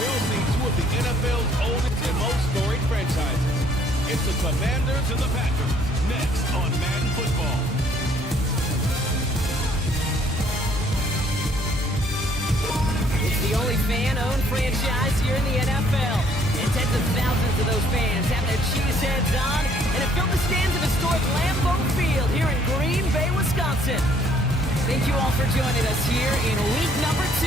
We'll see two of the NFL's oldest and most storied franchises. It's the Commanders and the Packers, next on Madden Football. It's the only fan-owned franchise here in the NFL. And tens of thousands of those fans having their cheeseheads on, and it filled the stands of historic Lambeau Field here in Green Bay, Wisconsin. Thank you all for joining us here in week number 2.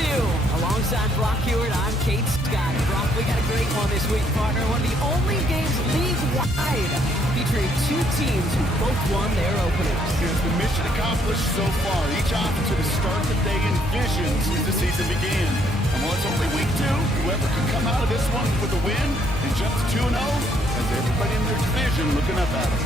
Alongside Brock Hewitt, I'm Kate Scott. Brock, we got a great one this week, partner. One of the only games league-wide featuring two teams who both won their openers. It's the mission accomplished so far. Each offensive has started the day envisioned since the season began. And while it's only week 2, whoever can come out of this one with a win and jump to 2-0 has everybody in their division looking up at it.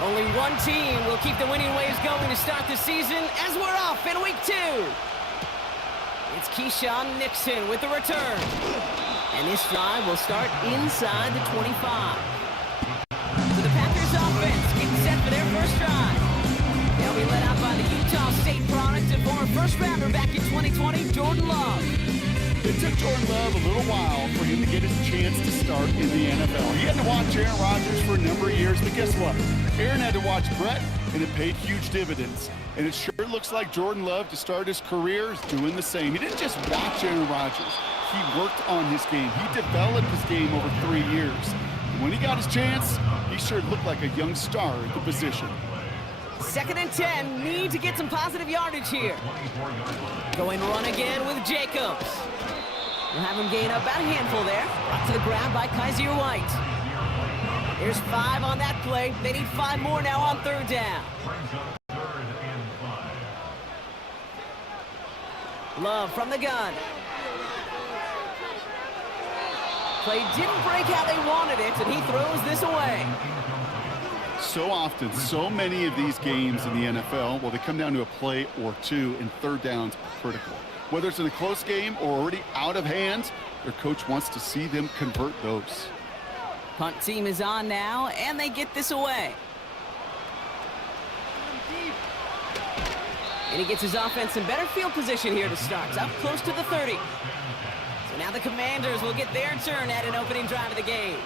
Only one team will keep the winning ways going to start the season as we're off in week 2. It's Keyshawn Nixon with the return. And this drive will start inside the 25. So the Packers offense getting set for their first drive. They'll be led out by the Utah State product and former first-rounder back in 2020, Jordan Love. It took Jordan Love a little while for him to get his chance to start in the NFL. He had to watch Aaron Rodgers for a number of years, but guess what? Aaron had to watch Brett, and it paid huge dividends. And it sure looks like Jordan Love, to start his career, is doing the same. He didn't just watch Aaron Rodgers. He worked on his game. He developed his game over 3 years. And when he got his chance, he sure looked like a young star at the position. 2nd and 10, need to get some positive yardage here. Going run again with Jacobs. We'll have him gain about a handful there. Brought to the ground by Kaiser White. There's 5 on that play. They need 5 more now on 3rd down. Love from the gun. Play didn't break how they wanted it, and he throws this away. So often, so many of these games in the NFL, well, they come down to a play or two, and 3rd downs are critical. Whether it's in a close game or already out of hand, their coach wants to see them convert those. Punt team is on now, and they get this away. And he gets his offense in better field position here to start. It's up close to the 30. So now the Commanders will get their turn at an opening drive of the game.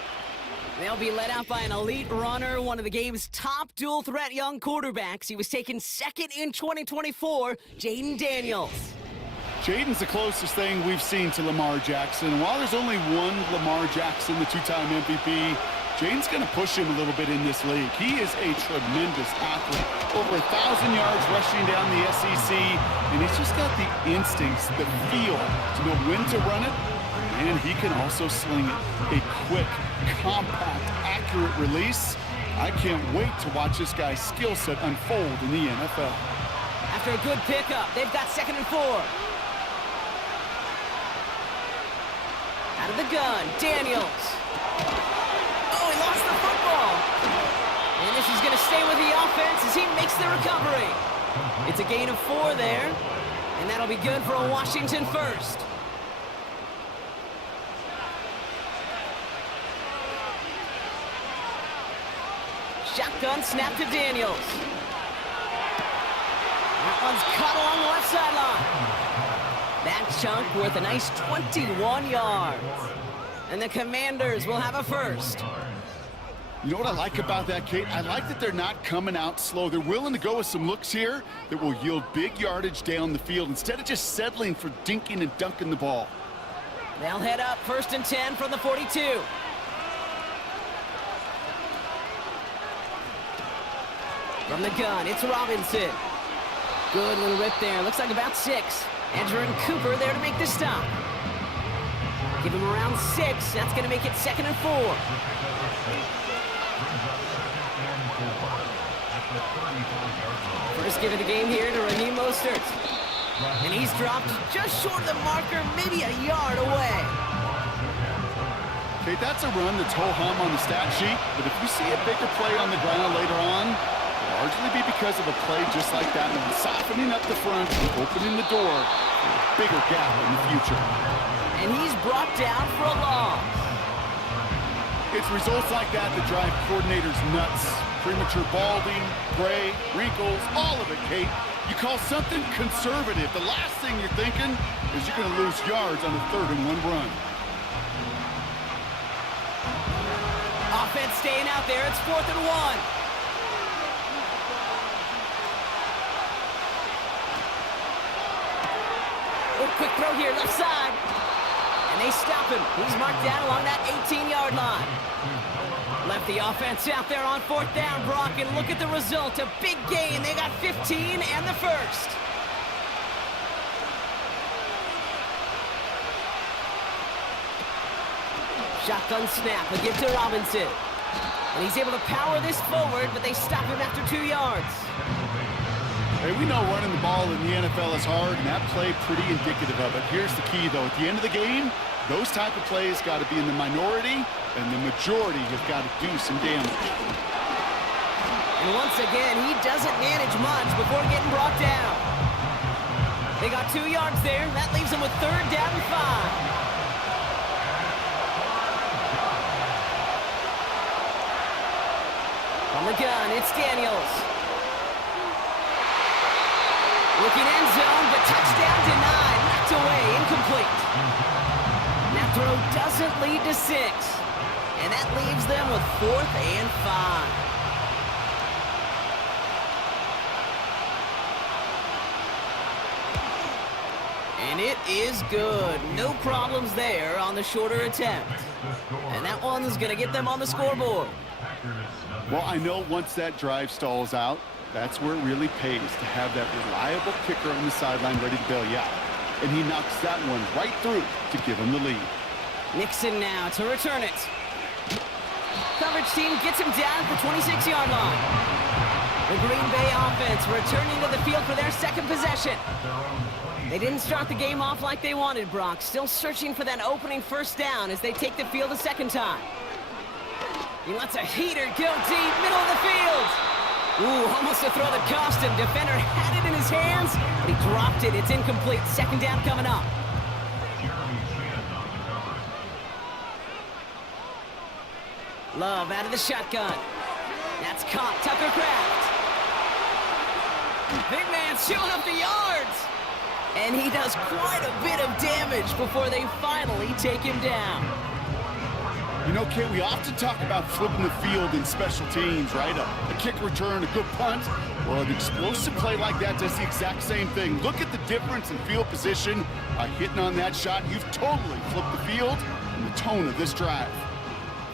They'll be led out by an elite runner, one of the game's top dual-threat young quarterbacks. He was taken 2nd in 2024, Jaden Daniels. Jaden's the closest thing we've seen to Lamar Jackson. And while there's only one Lamar Jackson, the 2-time MVP, Jaden's going to push him a little bit in this league. He is a tremendous athlete. Over 1,000 yards rushing down the SEC, and he's just got the instincts, the feel to know when to run it, and he can also sling it. A quick, compact, accurate release. I can't wait to watch this guy's skill set unfold in the NFL. After a good pickup, they've got 2nd and 4. Out of the gun, Daniels. Oh, he lost the football. And this is going to stay with the offense as he makes the recovery. It's a gain of 4 there, and that'll be good for a Washington first. Shotgun snap to Daniels. That one's caught along the left sideline. That chunk worth a nice 21 yards. And the Commanders will have a first. You know what I like about that, Kate? I like that they're not coming out slow. They're willing to go with some looks here that will yield big yardage down the field instead of just settling for dinking and dunking the ball. They'll head up 1st and 10 from the 42. From the gun, it's Robinson. Good little rip there. Looks like about 6. Edgerrin Cooper there to make the stop. Give him around 6. That's going to make it 2nd and 4. First give of the game here to Raheem Mostert. And he's dropped just short of the marker, maybe a yard away. Okay, that's a run that's ho-hum on the stat sheet, but if you see a bigger play on the ground later on, it'll largely be because of a play just like that one, softening up the front and opening the door for a bigger gap in the future. And he's brought down for a loss. It's results like that that drive coordinators nuts. Premature balding, gray, wrinkles, all of it, Kate. You call something conservative. The last thing you're thinking is you're going to lose yards on a 3rd and 1 run. Offense staying out there. It's 4th and 1. Oh, quick throw here, left side. And they stop him. He's marked down along that 18-yard line. Left the offense out there on 4th down, Brock, and look at the result. A big gain. They got 15 and the first. Shotgun snap, a give to Robinson. And he's able to power this forward, but they stop him after 2 yards. Hey, we know running the ball in the NFL is hard, and that play pretty indicative of it. Here's the key, though. At the end of the game, those type of plays got to be in the minority, and the majority have got to do some damage. And once again, he doesn't manage much before getting brought down. They got 2 yards there. That leaves them with 3rd down and 5. On the gun, it's Daniels. Looking end zone, but touchdown denied. Knocked away, incomplete. That throw doesn't lead to 6. And that leaves them with 4th and 5. And it is good. No problems there on the shorter attempt. And that one's going to get them on the scoreboard. Well, I know once that drive stalls out, that's where it really pays to have that reliable kicker on the sideline ready to bail you out. And he knocks that one right through to give him the lead. Nixon now to return it. Coverage team gets him down at the 26-yard line. The Green Bay offense returning to the field for their second possession. They didn't start the game off like they wanted, Brock. Still searching for that opening 1st down as they take the field a second time. He lets a heater go deep, middle of the field. Ooh, almost to throw that cost him. Defender had it in his hands, but he dropped it. It's incomplete. 2nd down coming up. Love out of the shotgun. That's caught. Tucker Kraft. Big man showing up the yards. And he does quite a bit of damage before they finally take him down. You know, Kate, we often talk about flipping the field in special teams, right? A kick return, a good punt. Well, an explosive play like that does the exact same thing. Look at the difference in field position by hitting on that shot. You've totally flipped the field and the tone of this drive.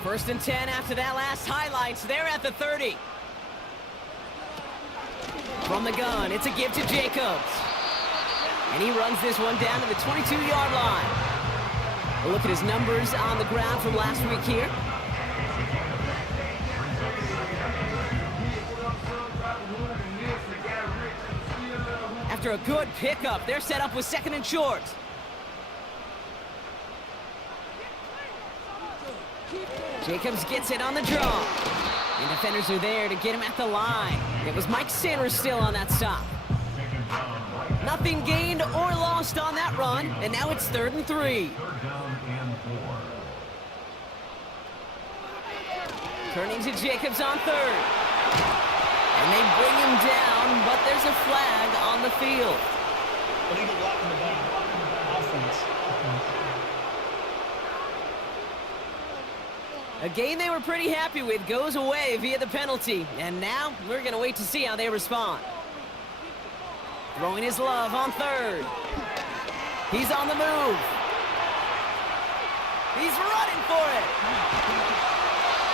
1st and 10 after that last highlights. They're at the 30. From the gun, it's a give to Jacobs. And he runs this one down to the 22-yard line. A look at his numbers on the ground from last week here. After a good pickup, they're set up with 2nd and short. Jacobs gets it on the draw. And defenders are there to get him at the line. It was Mike Sanders still on that stop. Nothing gained or lost on that run, and now it's 3rd and 3. Turning to Jacobs on 3rd. And they bring him down, but there's a flag on the field. Illegal blocking the offense. A game they were pretty happy with goes away via the penalty, and now we're going to wait to see how they respond. Throwing his love on 3rd. He's on the move. He's running for it.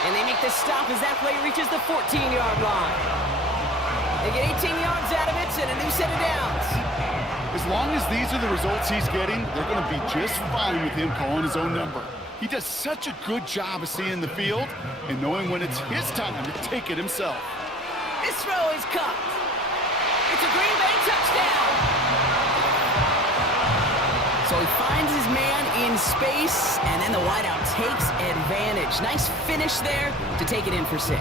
And they make the stop as that play reaches the 14-yard line. They get 18 yards out of it and a new set of downs. As long as these are the results he's getting, they're going to be just fine with him calling his own number. He does such a good job of seeing the field and knowing when it's his time to take it himself. This throw is caught. It's a Green Bay touchdown. So he finds his man in space, and then the wideout takes advantage. Nice finish there to take it in for 6.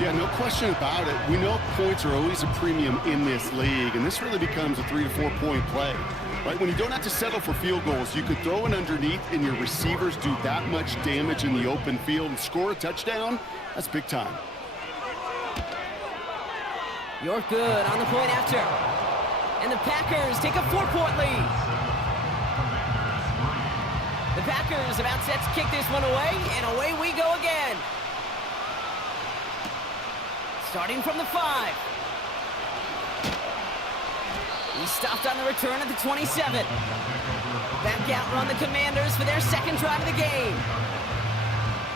Yeah, no question about it. We know points are always a premium in this league, and this really becomes a 3 to 4 point play. Right, when you don't have to settle for field goals, you could throw it underneath and your receivers do that much damage in the open field and score a touchdown. That's big time. You're good on the point after. And the Packers take a 4-point lead. The Packers about set to kick this one away, and away we go again. Starting from the 5. He stopped on the return at the 27. Back out run the Commanders for their second drive of the game.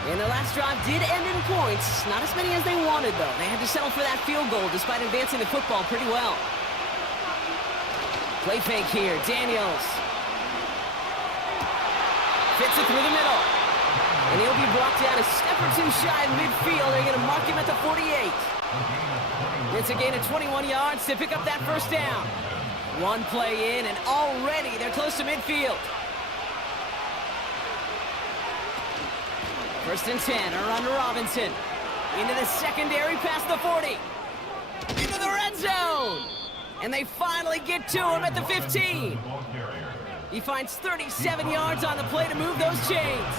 And their last drive did end in points. Not as many as they wanted, though. They had to settle for that field goal despite advancing the football pretty well. Play fake here. Daniels. Fits it through the middle. And he'll be brought down a step or two shy of midfield. They're going to mark him at the 48. It's a gain of 21 yards to pick up that first down. One play in, and already they're close to midfield. First and 10, a run to Robinson. Into the secondary past the 40. Into the red zone. And they finally get to him at the 15. He finds 37 yards on the play to move those chains.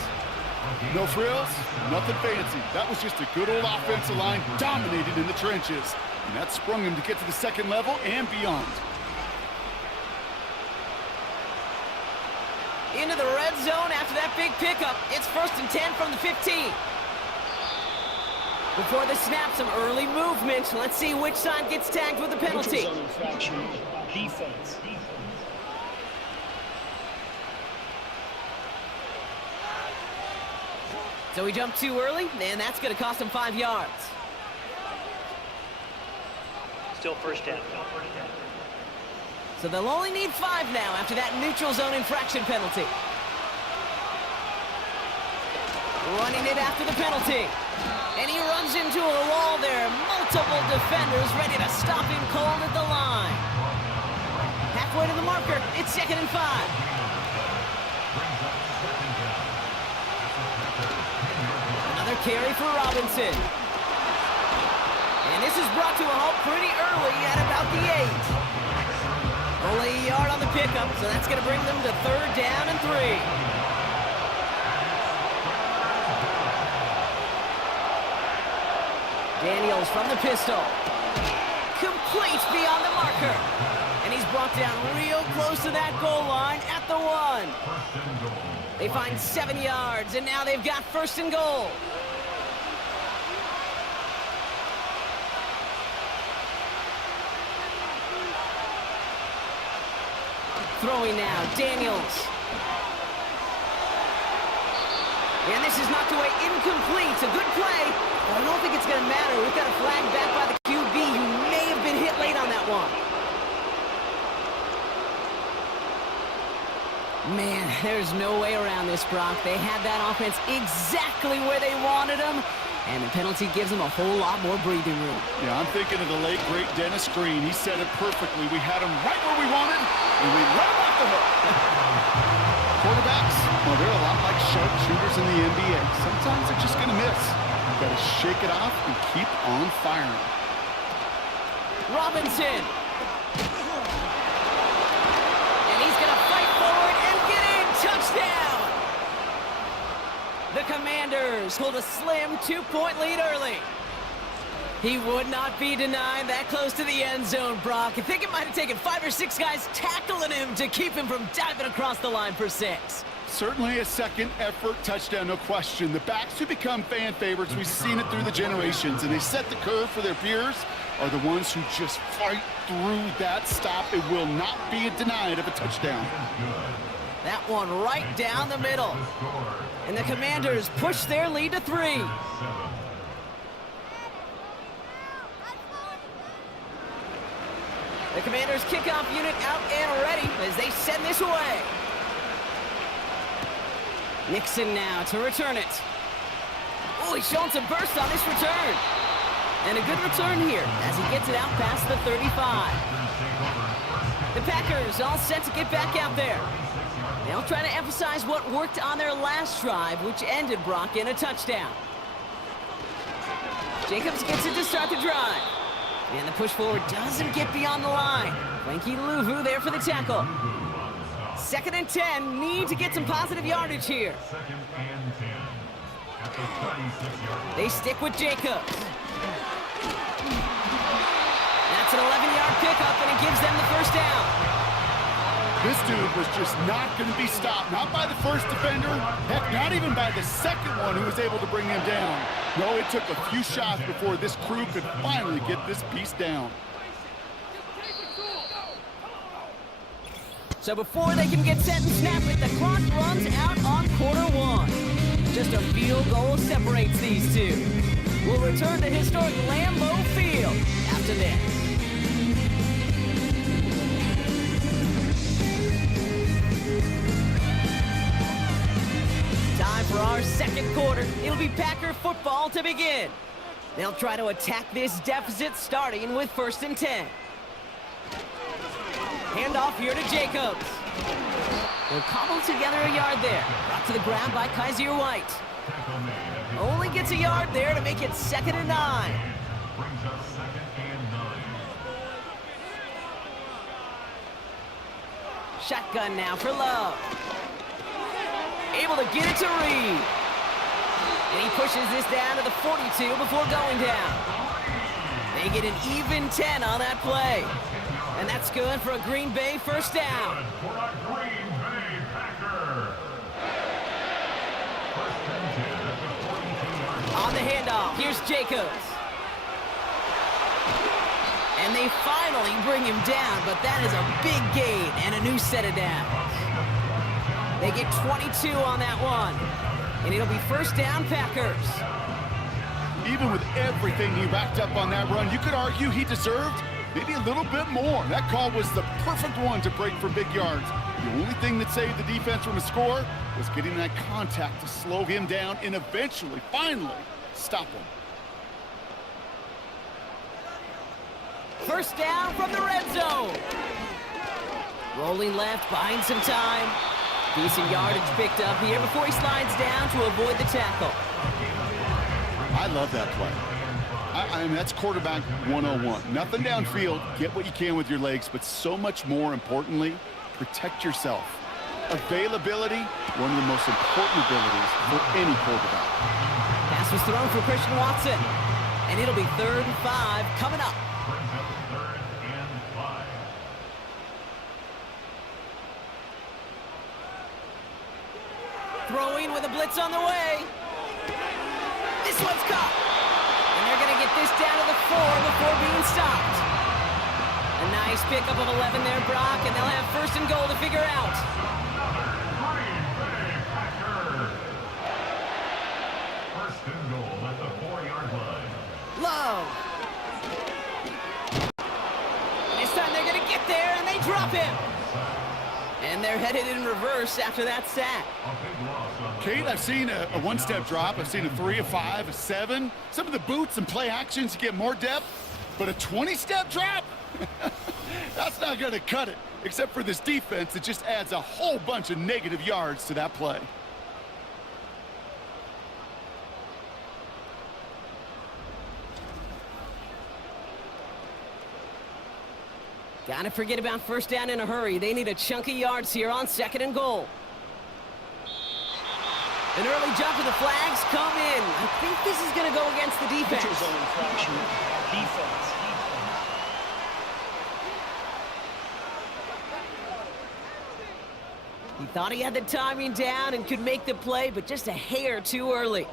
No frills, nothing fancy. That was just a good old offensive line dominated in the trenches. And that sprung him to get to the second level and beyond. Into the red zone after that big pickup. It's first and 10 from the 15. Before the snap, some early movement. Let's see which side gets tagged with the penalty. Neutral zone infraction. Defense. So he jumped too early, and that's going to cost him 5 yards. Still first down. So they'll only need 5 now after that neutral zone infraction penalty. Running it after the penalty. And he runs into a wall there. Multiple defenders ready to stop him cold at the line. Halfway to the marker. It's 2nd and 5. Another carry for Robinson. And this is brought to a halt pretty early at about the 8. Only a yard on the pickup, so that's going to bring them to 3rd down and 3. Daniels from the pistol. Complete beyond the marker. And he's brought down real close to that goal line at the 1. They find 7 yards, and now they've got 1st and goal. Throwing now, Daniels. And this is knocked away incomplete. A good play, but I don't think it's going to matter. We've got a flag back by the QB who may have been hit late on that one. Man, there's no way around this, Brock. They had that offense exactly where they wanted them, and the penalty gives them a whole lot more breathing room. Yeah, I'm thinking of the late, great Dennis Green. He said it perfectly. We had him right where we wanted, and we let him off the hook. Quarterbacks, well, they're a lot like sharpshooters in the NBA. Sometimes they're just going to miss. You've got to shake it off and keep on firing. Robinson. And he's going to fight forward and get in. Touchdown. The Commanders hold a slim 2-point lead early. He would not be denied that close to the end zone, Brock. I think it might have taken 5 or 6 guys tackling him to keep him from diving across the line for 6. Certainly a second effort touchdown, no question. The backs who become fan favorites, we've seen it through the generations, and they set the curve for their peers, are the ones who just fight through that stop. It will not be denied of a touchdown. That one right down the middle. And the Commanders push their lead to 3. The Commanders kickoff unit out and ready as they send this away. Nixon now to return it. Oh, he's showing some burst on this return. And a good return here as he gets it out past the 35. The Packers all set to get back out there. They'll try to emphasize what worked on their last drive, which ended Brock in a touchdown. Jacobs gets it to start the drive. And the push forward doesn't get beyond the line. Frankie Louvu there for the tackle. 2nd and 10, need to get some positive yardage here. They stick with Jacobs. That's an 11-yard pickup, and it gives them the first down. This dude was just not going to be stopped. Not by the first defender. Heck, not even by the second one who was able to bring him down. No, it took a few shots before this crew could finally get this piece down. So before they can get set and snap it, the clock runs out on quarter 1. Just a field goal separates these two. We'll return to historic Lambeau Field after this. Time for our second quarter. It'll be Packer football to begin. They'll try to attack this deficit starting with 1st and 10. Handoff here to Jacobs. They'll cobble together a yard there. Brought to the ground by Kaiser White. Only gets a yard there to make it 2nd and 9. Shotgun now for Love. Able to get it to Reed. And he pushes this down to the 42 before going down. They get an even 10 on that play. And that's good for a Green Bay first down. On the handoff, here's Jacobs. And they finally bring him down, but that is a big gain and a new set of downs. They get 22 on that one. And it'll be first down Packers. Even with everything he racked up on that run, you could argue he deserved maybe a little bit more. That call was the perfect one to break for big yards. The only thing that saved the defense from a score was getting that contact to slow him down and eventually, finally, stop him. First down from the red zone. Rolling left, buying some time. Decent yardage picked up here before he slides down to avoid the tackle. I love that play. I mean, that's quarterback 101. Nothing downfield, get what you can with your legs, but so much more importantly, protect yourself. Availability, one of the most important abilities for any quarterback. Pass was thrown for Christian Watson, and it'll be 3rd and 5 coming up. Throwing with a blitz on the way. This one's caught. And they're going to get this down to the 4 before being stopped. A nice pickup of 11 there, Brock, and they'll have 1st and goal to figure out. First and goal at the 4-yard line. Love. This time they're going to get there, and they drop him. And they're headed in reverse after that sack. Kate, I've seen a one-step drop. I've seen a 3, a 5, a 7. Some of the boots and play actions get more depth, but a 20-step drop? That's not going to cut it, except for this defense that just adds a whole bunch of negative yards to that play. Gotta forget about first down in a hurry. They need a chunk of yards here on 2nd and goal. An early jump and the flags come in. I think this is going to go against the defense. Neutral zone infraction. Defense. He thought he had the timing down and could make the play, but just a hair too early.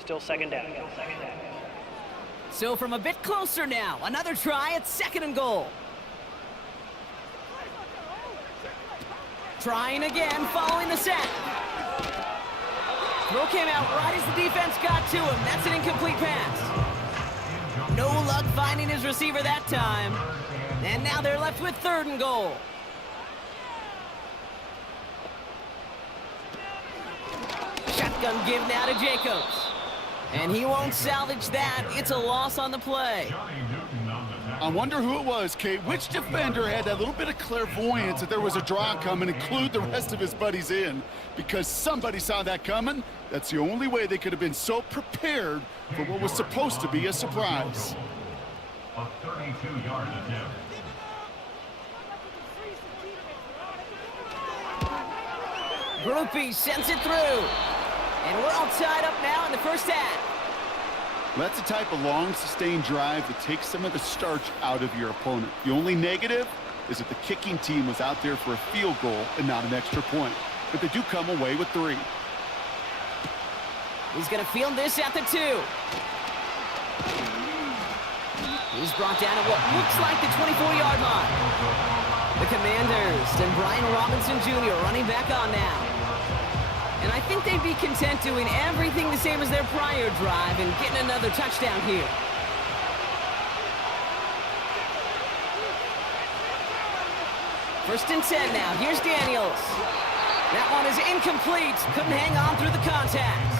Still 2nd down. So from a bit closer now, another try at 2nd and goal. Trying again following the sack. Throw came out right as the defense got to him. That's an incomplete pass. No luck finding his receiver that time. And now they're left with 3rd and goal. Shotgun give now to Jacobs. And he won't salvage that. It's a loss on the play. I wonder who it was, Kate. Which defender had that little bit of clairvoyance that there was a draw coming and clued the rest of his buddies in? Because somebody saw that coming. That's the only way they could have been so prepared for what was supposed to be a surprise. A 32-yard attempt. Groupie sends it through. And we're all tied up now in the first half. That's the type of long, sustained drive that takes some of the starch out of your opponent. The only negative is that the kicking team was out there for a field goal and not an extra point. But they do come away with 3. He's going to field this at the 2. He's brought down at what looks like the 24-yard line. The Commanders and Brian Robinson Jr. running back on now. And I think they'd be content doing everything the same as their prior drive and getting another touchdown here. First and 10 now. Here's Daniels. That one is incomplete. Couldn't hang on through the contact.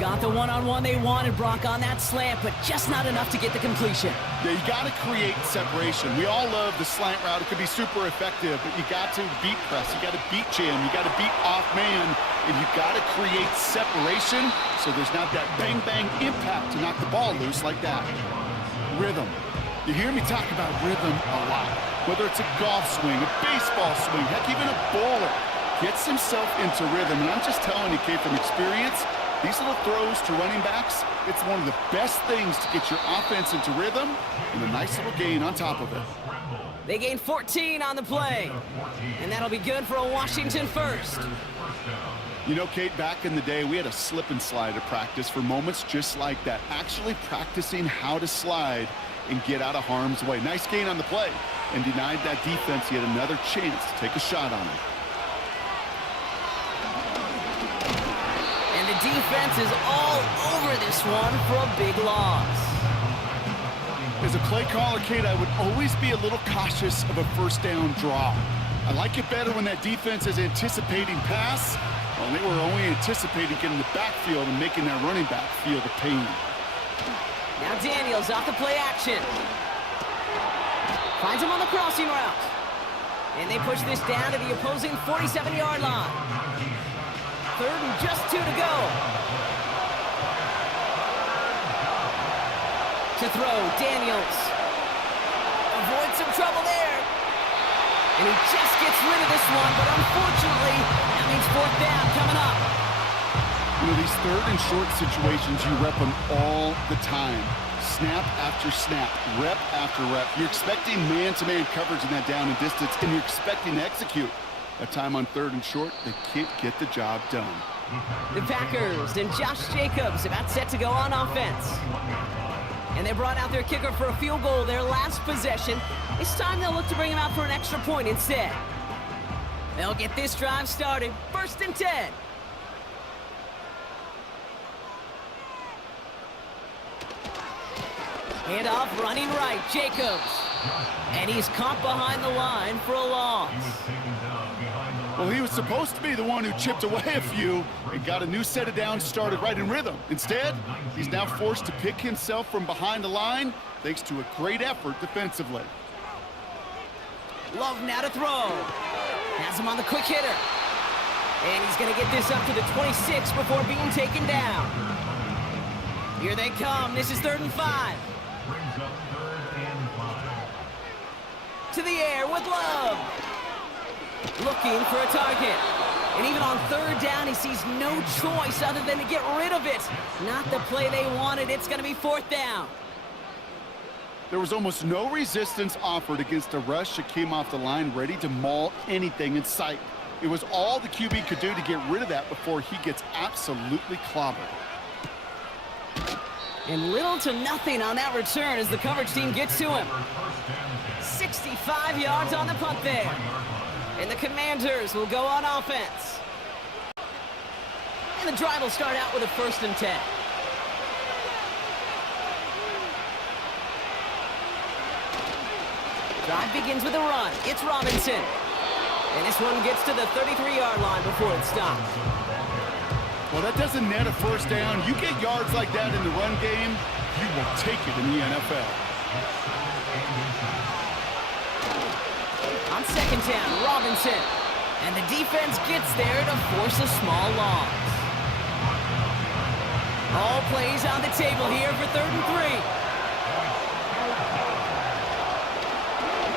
Got the one-on-one they wanted, Brock, on that slant, but just not enough to get the completion. Yeah, you got to create separation. We all love the slant route. It could be super effective, but you got to beat press. You got to beat jam. You got to beat off man, and you got to create separation so there's not that bang-bang impact to knock the ball loose like that. Rhythm. You hear me talk about rhythm a lot. Whether it's a golf swing, a baseball swing, heck, even a bowler gets himself into rhythm. And I'm just telling you, Kate, from experience, these little throws to running backs, it's one of the best things to get your offense into rhythm and a nice little gain on top of it. They gained 14 on the play, and that'll be good for a Washington first. You know, Kate, back in the day, we had a slip and slide at practice for moments just like that. Actually practicing how to slide and get out of harm's way. Nice gain on the play, and denied that defense yet another chance to take a shot on him. And the defense is all over this one for a big loss. As a play caller, Kate, I would always be a little cautious of a first down draw. I like it better when that defense is anticipating pass. Well, they were only anticipating getting the backfield and making that running back feel the pain. Now Daniels off the play action. Finds him on the crossing route. And they push this down to the opposing 47-yard line. 3rd and just 2 to go. To throw, Daniels. Avoids some trouble there. And he just gets rid of this one, but unfortunately, that means 4th down coming up. You know, these 3rd and short situations, you rep them all the time. Snap after snap, rep after rep. You're expecting man-to-man coverage in that down and distance, and you're expecting to execute. That time on 3rd and short, they can't get the job done. The Packers and Josh Jacobs about set to go on offense. And they brought out their kicker for a field goal their last possession. This time they'll look to bring him out for an extra point instead. They'll get this drive started. 1st and 10. Handoff running right, Jacobs. And he's caught behind the line for a loss. Well, he was supposed to be the one who chipped away a few and got a new set of downs started right in rhythm. Instead, he's now forced to pick himself from behind the line thanks to a great effort defensively. Love now to throw. Has him on the quick hitter. And he's going to get this up to the 26 before being taken down. Here they come. This is 3rd and 5. Brings up 3rd and 5. To the air with Love. Looking for a target. And even on 3rd down, he sees no choice other than to get rid of it. Not the play they wanted. It's going to be 4th down. There was almost no resistance offered against a rush that came off the line ready to maul anything in sight. It was all the QB could do to get rid of that before he gets absolutely clobbered. And little to nothing on that return as the coverage team gets to him. 65 yards on the punt there. And the Commanders will go on offense. And the drive will start out with a 1st and 10. Drive begins with a run. It's Robinson. And this one gets to the 33-yard line before it stops. Well, that doesn't net a 1st down. You get yards like that in the run game, you will take it in the NFL. On second down, Robinson. And the defense gets there to force a small loss. All plays on the table here for 3rd and 3.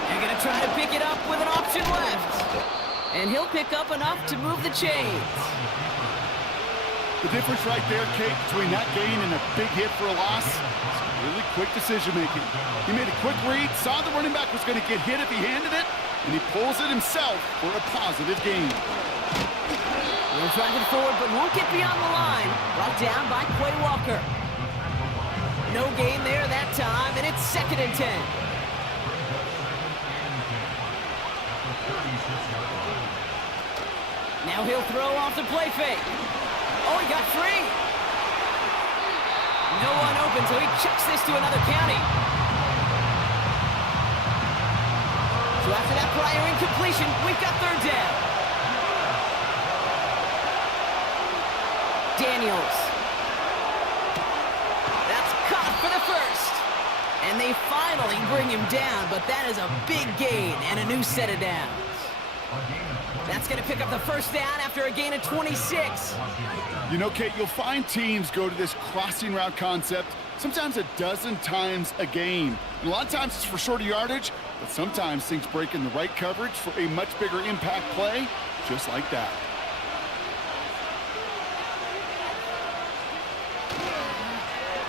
They're going to try to pick it up with an option left. And he'll pick up enough to move the chains. The difference right there, Kate, between that gain and a big hit for a loss is really quick decision-making. He made a quick read, saw the running back was going to get hit if he handed it, and he pulls it himself for a positive gain. He'll drive it forward, but won't get beyond the line. Brought down by Quay Walker. No gain there that time, and it's 2nd and 10. Now he'll throw off the play fake. Oh, he got free. No one open, so he chucks this to another county. So after that prior incompletion, we've got 3rd down. Daniels. That's caught for the first. And they finally bring him down, but that is a big gain and a new set of downs. That's going to pick up the 1st down after a gain of 26. You know, Kate, you'll find teams go to this crossing route concept sometimes a dozen times a game. And a lot of times it's for shorter yardage, but sometimes things break in the right coverage for a much bigger impact play, just like that.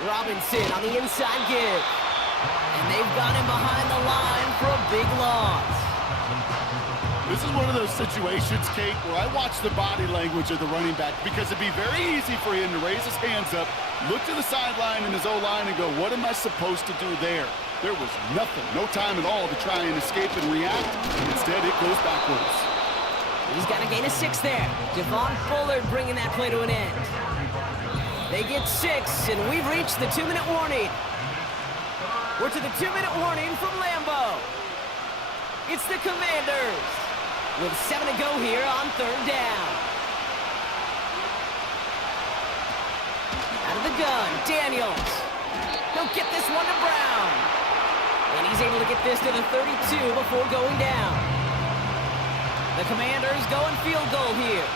Robinson on the inside give. And they've got him behind the line for a big loss. This is one of those situations, Kate, where I watch the body language of the running back because it'd be very easy for him to raise his hands up, look to the sideline in his O-line and go, what am I supposed to do there? There was nothing, no time at all to try and escape and react. Instead, it goes backwards. He's got a gain of 6 there. Javon Bullard bringing that play to an end. They get 6, and we've reached the 2-minute warning. We're to the 2-minute warning from Lambeau. It's the Commanders with 7 to go here on 3rd down. Out of the gun, Daniels. He'll get this one to Brown. And he's able to get this to the 32 before going down. The Commanders going field goal here.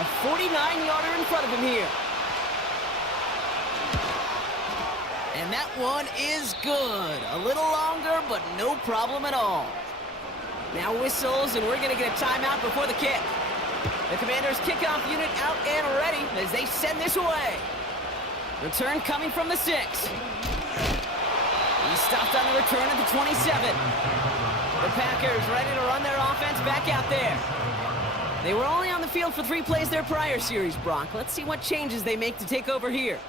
A 49-yarder in front of him here. And that one is good. A little longer, but no problem at all. Now whistles, and we're going to get a timeout before the kick. The Commanders' kickoff unit out and ready as they send this away. Return coming from the 6. He stopped on the return at the 27. The Packers ready to run their offense back out there. They were only on the field for 3 plays their prior series, Brock. Let's see what changes they make to take over here.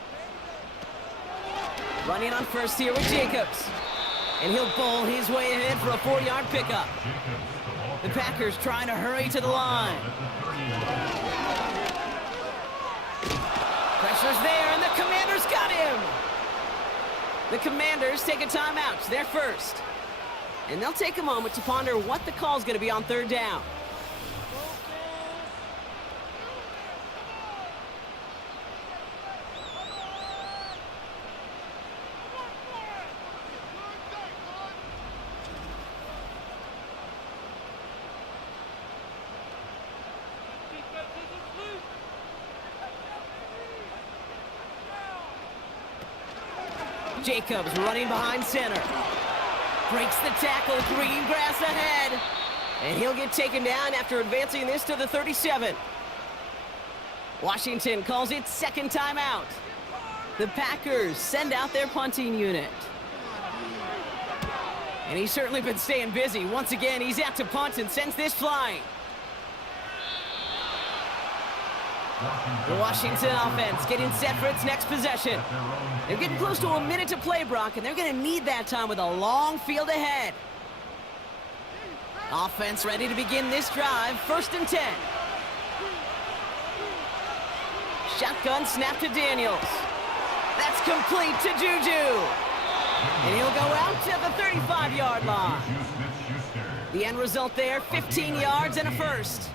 Running on first here with Jacobs. And he'll bowl his way ahead for a 4-yard pickup. The Packers trying to hurry to the line. Pressure's there, and the Commanders got him. The Commanders take a timeout. They're first. And they'll take a moment to ponder what the call's going to be on 3rd down. Jacobs running behind center. Breaks the tackle, green grass ahead. And he'll get taken down after advancing this to the 37. Washington calls it 2nd timeout. The Packers send out their punting unit. And he's certainly been staying busy. Once again, he's out to punt and sends this flying. The Washington offense getting set for its next possession. They're getting close to a minute to play, Brock, and they're going to need that time with a long field ahead. Offense ready to begin this drive, 1st and 10. Shotgun snap to Daniels. That's complete to Juju. And he'll go out to the 35-yard line. The end result there, 15 yards and a first.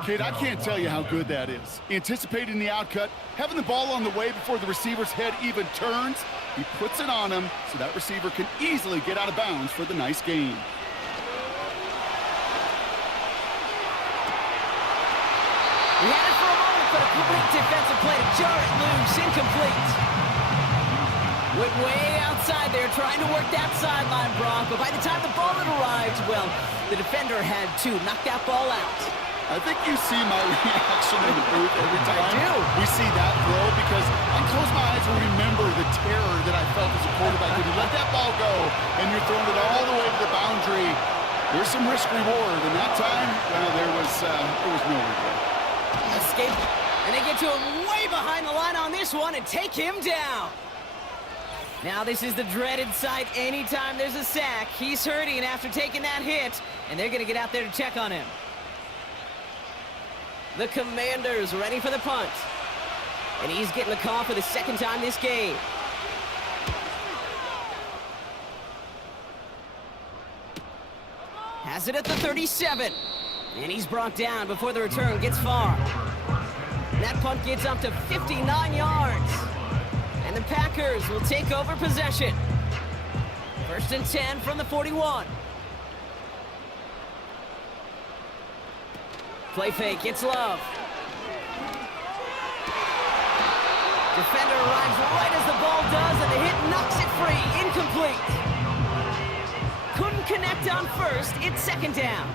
Kate, I can't tell you how good that is. Anticipating the outcut, having the ball on the way before the receiver's head even turns, he puts it on him so that receiver can easily get out of bounds for the nice gain. We had it for a moment, but a complete defensive play to jar it loose. Incomplete. Went way outside there, trying to work that sideline, Brock. But by the time the ball had arrived, well, the defender had to knock that ball out. I think you see my reaction in the booth every time we see that throw, because I close my eyes and remember the terror that I felt as a quarterback when you let that ball go and you're throwing it all the way to the boundary. There's some risk reward, and that time, well, there was no regret. Escape, and they get to him way behind the line on this one and take him down. Now this is the dreaded sight anytime there's a sack. He's hurting after taking that hit, and they're going to get out there to check on him. The Commanders ready for the punt. And he's getting the call for the second time this game. Has it at the 37. And he's brought down before the return gets far. And that punt gets up to 59 yards. And the Packers will take over possession. 1st and 10 from the 41. Play fake, it's Love. Defender arrives right as the ball does, and the hit knocks it free. Incomplete. Couldn't connect on first. It's second down.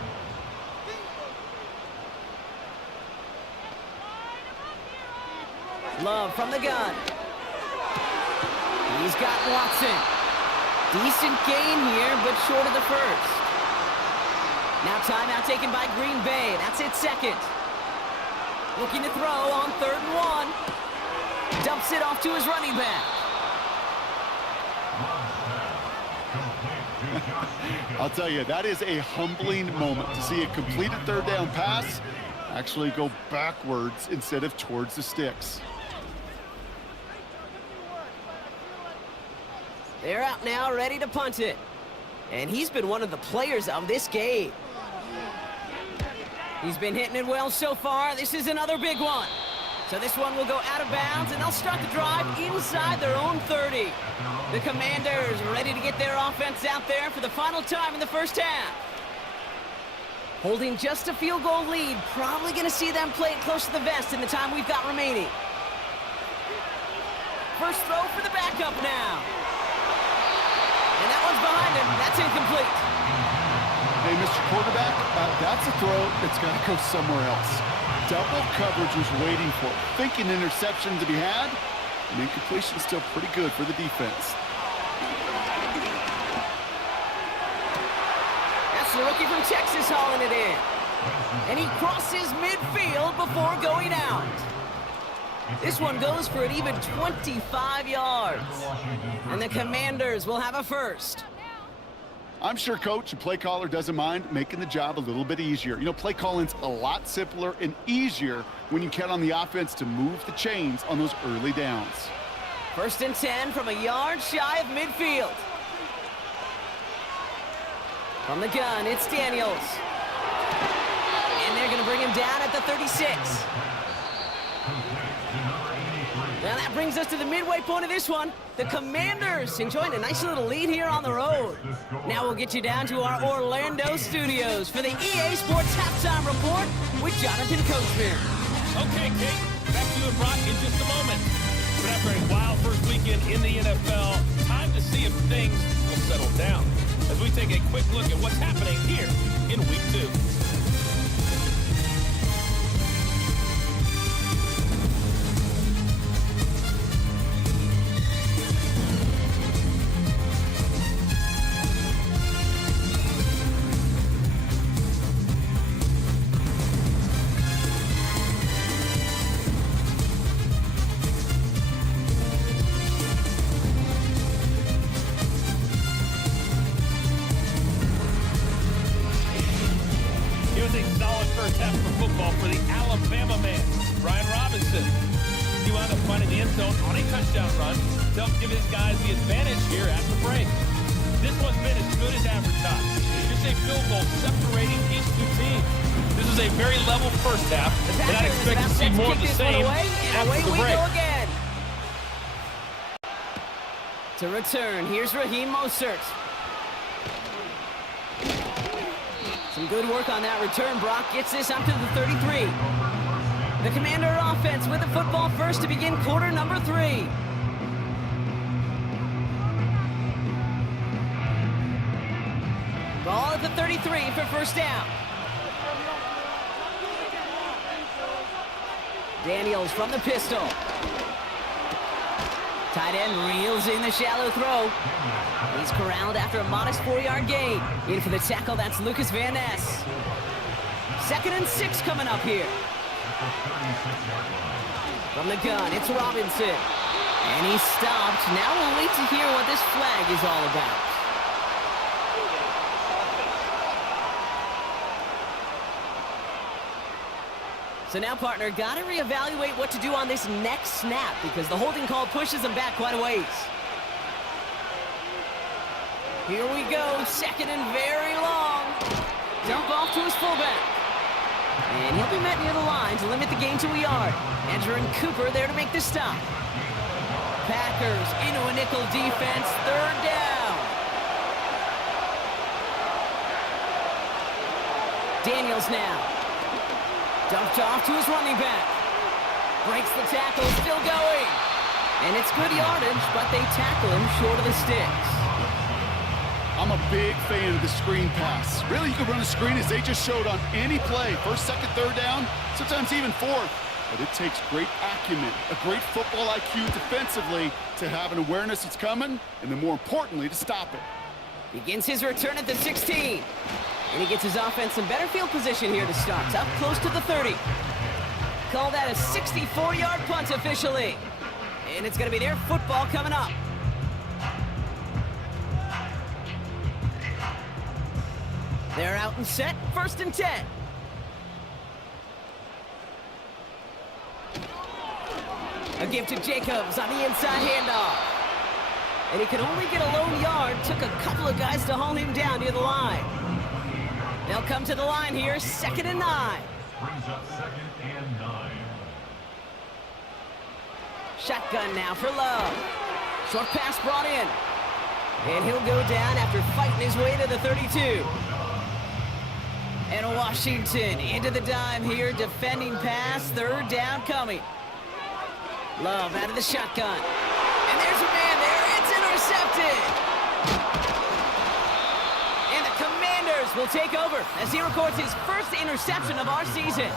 Love from the gun. He's got Watson. Decent gain here, but short of the first. Now timeout taken by Green Bay. That's its second. Looking to throw on 3rd and 1. Dumps it off to his running back. I'll tell you, that is a humbling moment to see a completed 3rd down pass actually go backwards instead of towards the sticks. They're out now, ready to punt it. And he's been one of the players of this game. He's been hitting it well so far. This is another big one. So this one will go out of bounds, and they'll start the drive inside their own 30. The Commanders ready to get their offense out there for the final time in the first half. Holding just a field goal lead. Probably going to see them play it close to the vest in the time we've got remaining. First throw for the backup now. And that one's behind him. That's incomplete. Hey, Mr. Quarterback, that's a throw that's got to go somewhere else. Double coverage was waiting for it. Thinking interception to be had, and incompletion still pretty good for the defense. That's the rookie from Texas hauling it in. And he crosses midfield before going out. This one goes for an even 25 yards. And the Commanders will have a first. I'm sure coach and play caller doesn't mind making the job a little bit easier. You know, play calling's a lot simpler and easier when you count on the offense to move the chains on those early downs. 1st and 10 from a yard shy of midfield. From the gun, it's Daniels. And they're going to bring him down at the 36. Now that brings us to the midway point of this one. The Commanders enjoying a nice little lead here on the road. Now we'll get you down to our Orlando studios for the EA Sports Halftime Report with Jonathan Coachman. Okay, Kate, back to you and Brock in just a moment. But after a wild first weekend in the NFL, time to see if things will settle down as we take a quick look at what's happening here in Week 2. This is a very level first half, and I expect to see more of the same after the break. Go again. To return, here's Raheem Mostert. Some good work on that return. Brock gets this up to the 33. The Commander offense with the football first to begin quarter number 3. Ball at the 33 for first down. Daniels from the pistol. Tight end reels in the shallow throw. He's corralled after a modest 4-yard gain. In for the tackle, that's Lucas Van Ness. 2nd and 6 coming up here. From the gun, it's Robinson. And he's stopped. Now we'll wait to hear what this flag is all about. So now, partner, got to reevaluate what to do on this next snap because the holding call pushes him back quite a ways. Here we go, 2nd and very long. Dump off to his fullback. And he'll be met near the line to limit the gain to a yard. Andrew and Cooper there to make the stop. Packers into a nickel defense, 3rd down. Daniels now. Dumped off to his running back. Breaks the tackle, still going. And it's good yardage, but they tackle him short of the sticks. I'm a big fan of the screen pass. Really, you can run a screen as they just showed on any play. 1st, 2nd, 3rd down, sometimes even 4th. But it takes great acumen, a great football IQ defensively to have an awareness it's coming, and then more importantly, to stop it. Begins his return at the 16. And he gets his offense in better field position here to start. Up close to the 30. Call that a 64-yard punt officially. And it's going to be their football coming up. They're out and set. 1st and 10. A give to Jacobs on the inside handoff. And he could only get a lone yard. Took a couple of guys to haul him down near the line. They'll come to the line here, 2nd and 9. Brings up 2nd and 9. Shotgun now for Love. Short pass brought in. And he'll go down after fighting his way to the 32. And Washington into the dime here, defending pass, 3rd down coming. Love out of the shotgun. And there's a man there, it's intercepted. And the Commanders will take over as he records his first interception of our season.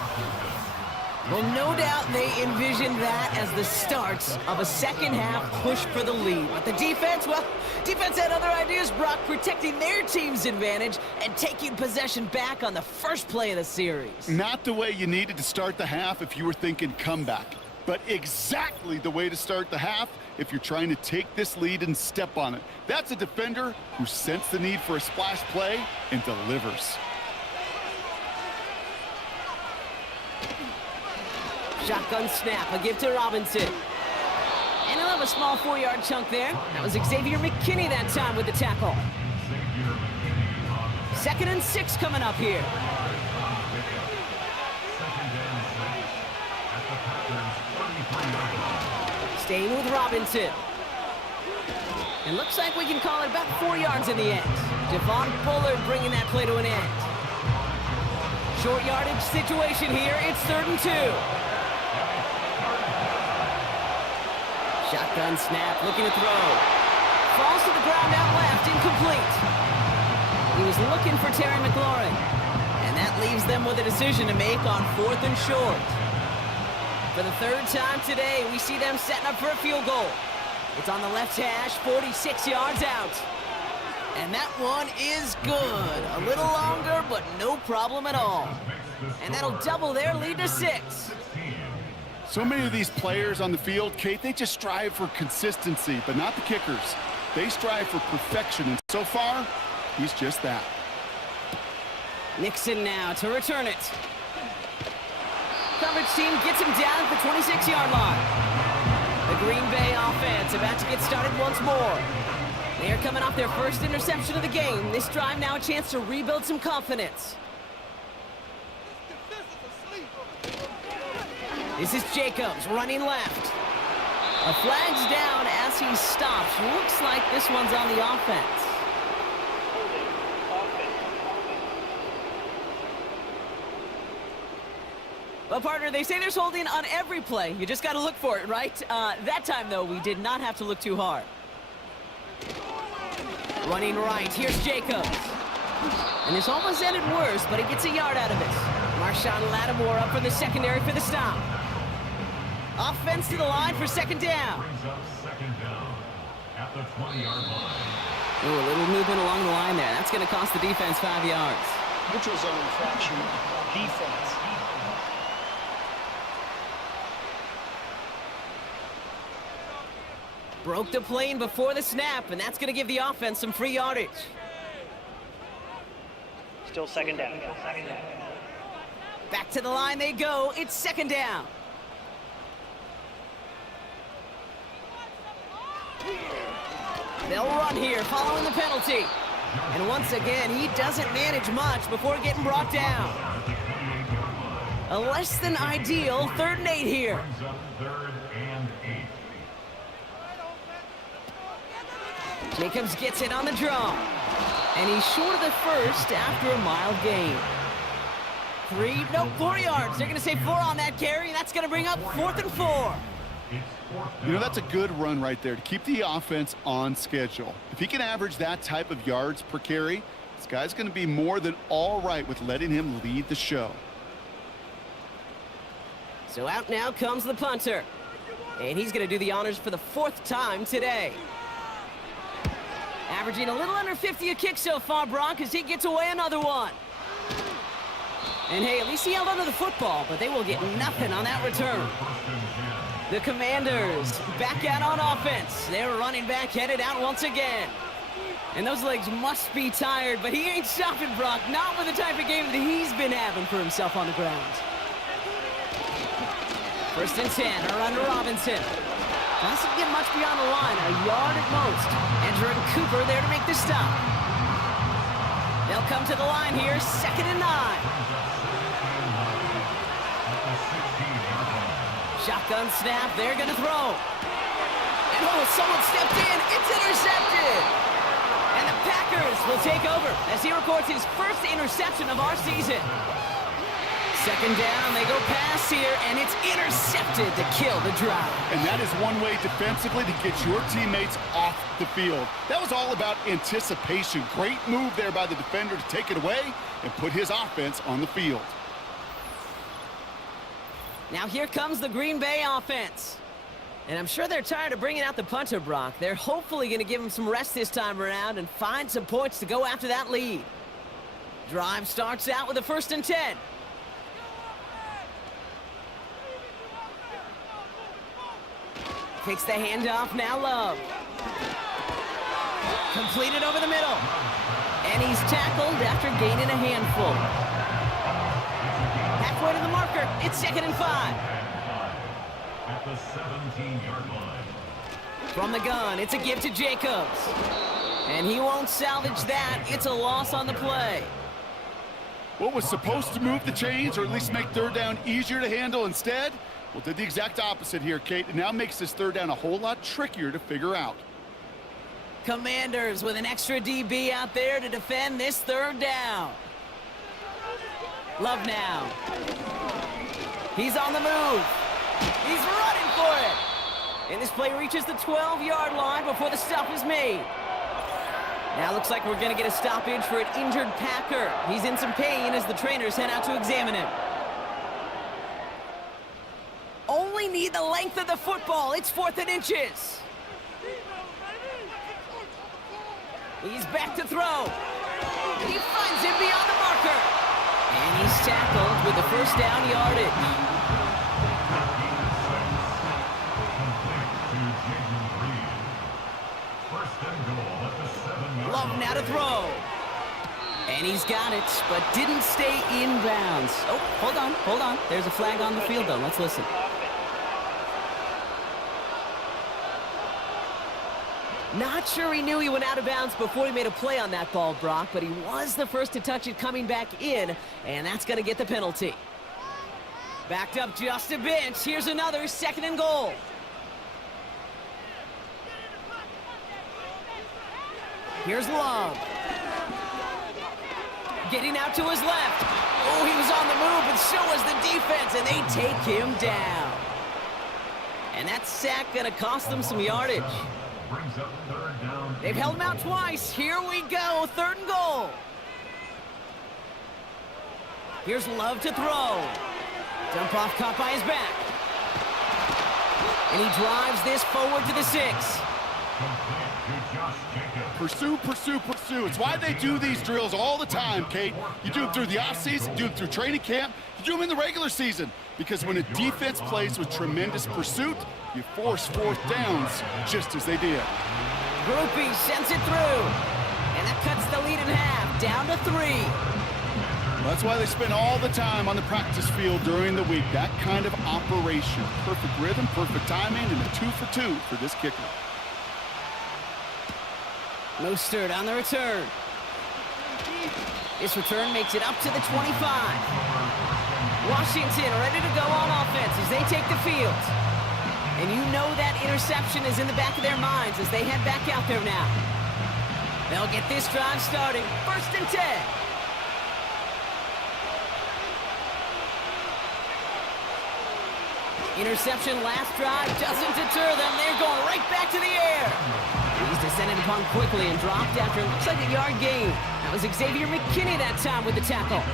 Well, no doubt they envisioned that as the start of a second half push for the lead. But the defense, well, defense had other ideas, Brock, protecting their team's advantage and taking possession back on the first play of the series. Not the way you needed to start the half if you were thinking comeback, but exactly the way to start the half if you're trying to take this lead and step on it. That's a defender who sensed the need for a splash play and delivers. Shotgun snap, a give to Robinson. And he'll have a small 4-yard chunk there. That was Xavier McKinney that time with the tackle. 2nd and 6 coming up here. Staying with Robinson. And looks like we can call it about 4 yards in the end. Javon Bullard bringing that play to an end. Short yardage situation here. It's 3rd and 2. Shotgun snap, looking to throw. Falls to the ground out left, incomplete. He was looking for Terry McLaurin. And that leaves them with a decision to make on 4th and short. For the 3rd time today, we see them setting up for a field goal. It's on the left hash, 46 yards out. And that one is good. A little longer, but no problem at all. And that'll double their lead to 6. So many of these players on the field, Kate, they just strive for consistency, but not the kickers. They strive for perfection, and so far, he's just that. Nixon now to return it. Coverage team gets him down at the 26-yard line. The Green Bay offense about to get started once more. They are coming off their first interception of the game. This drive now a chance to rebuild some confidence. This is Jacobs running left. A flag's down as he stops. Looks like this one's on the offense. Well, partner, they say there's holding on every play. You just got to look for it, right? That time, though, we did not have to look too hard. Running right. Here's Jacobs. And this almost ended worse, but he gets a yard out of this. Marshawn Lattimore up for the secondary for the stop. Offense to the line for second down. Brings up second down at the 20-yard line. Ooh, a little movement along the line there. That's going to cost the defense 5 yards. Neutral zone infraction. Defense. Broke the plane before the snap, and that's going to give the offense some free yardage. Still second down. Back to the line they go. It's second down. They'll run here following the penalty. And once again, he doesn't manage much before getting brought down. A less than ideal 3rd and 8 here. Brings up 3rd and 8. Jacobs gets it on the draw. And he's short of the first after a mild gain. 4 yards. They're going to say 4 on that carry, and that's going to bring up 4th and 4. You know, that's a good run right there to keep the offense on schedule. If he can average that type of yards per carry, this guy's going to be more than all right with letting him lead the show. So out now comes the punter. And he's going to do the honors for the 4th time today. Averaging a little under 50 a kick so far, Brock, as he gets away another one. And hey, at least he held onto the football, but they will get nothing on that return. The Commanders back out on offense. Their running back headed out once again. And those legs must be tired, but he ain't stopping, Brock. Not with the type of game that he's been having for himself on the ground. 1st and 10, a run to Robinson. Doesn't get much beyond the line, a yard at most. Andrew and Cooper there to make the stop. They'll come to the line here, 2nd and 9. Shotgun snap, they're going to throw. And oh, someone stepped in, it's intercepted. And the Packers will take over as he records his first interception of our season. 2nd down, they go pass here, and it's intercepted to kill the drive. And that is one way defensively to get your teammates off the field. That was all about anticipation. Great move there by the defender to take it away and put his offense on the field. Now here comes the Green Bay offense. And I'm sure they're tired of bringing out the punter, Brock. They're hopefully going to give him some rest this time around and find some points to go after that lead. Drive starts out with a 1st and 10. Takes the handoff, now Love. Completed over the middle. And he's tackled after gaining a handful. Halfway to the marker, it's 2nd and 5. At the 17-yard line. From the gun, it's a give to Jacobs. And he won't salvage that. It's a loss on the play. What was supposed to move the chains or at least make 3rd down easier to handle instead? Well, did the exact opposite here, Kate. It now makes this 3rd down a whole lot trickier to figure out. Commanders with an extra DB out there to defend this 3rd down. Love now. He's on the move. He's running for it. And this play reaches the 12-yard line before the stop is made. Now looks like we're going to get a stoppage for an injured Packer. He's in some pain as the trainers head out to examine him. Only need the length of the football. It's 4th and inches. He's back to throw. He finds him beyond the marker. And he's tackled with the 1st down yardage. Love now to throw. And he's got it, but didn't stay in bounds. Oh, hold on. There's a flag on the field, though. Let's listen. Not sure he knew he went out of bounds before he made a play on that ball, Brock, but he was the first to touch it coming back in, and that's going to get the penalty. Backed up just a bit. Here's another 2nd and goal. Here's Love. Getting out to his left. Oh, he was on the move, but so was the defense, and they take him down. And that sack gonna cost them some yardage. Brings up 3rd down. They've held him out twice. Here we go, 3rd and goal. Here's Love to throw. Dump off caught by his back. And he drives this forward to the 6. Pursue, pursue, pursue. It's why they do these drills all the time, Kate. You do them through the offseason, you do them through training camp, you do them in the regular season. Because when a defense plays with tremendous pursuit, you force 4th downs, just as they did. Groupie sends it through. And that cuts the lead in half, down to 3. That's why they spend all the time on the practice field during the week. That kind of operation. Perfect rhythm, perfect timing, and a 2-for-2 for this kicker. Mostert on the return. This return makes it up to the 25. Washington ready to go on offense as they take the field. And you know that interception is in the back of their minds as they head back out there now. They'll get this drive starting. 1st and 10. Interception last drive doesn't deter them. They're going right back to the air. He's descended upon quickly and dropped after looks like a yard gain. That was Xavier McKinney that time with the tackle.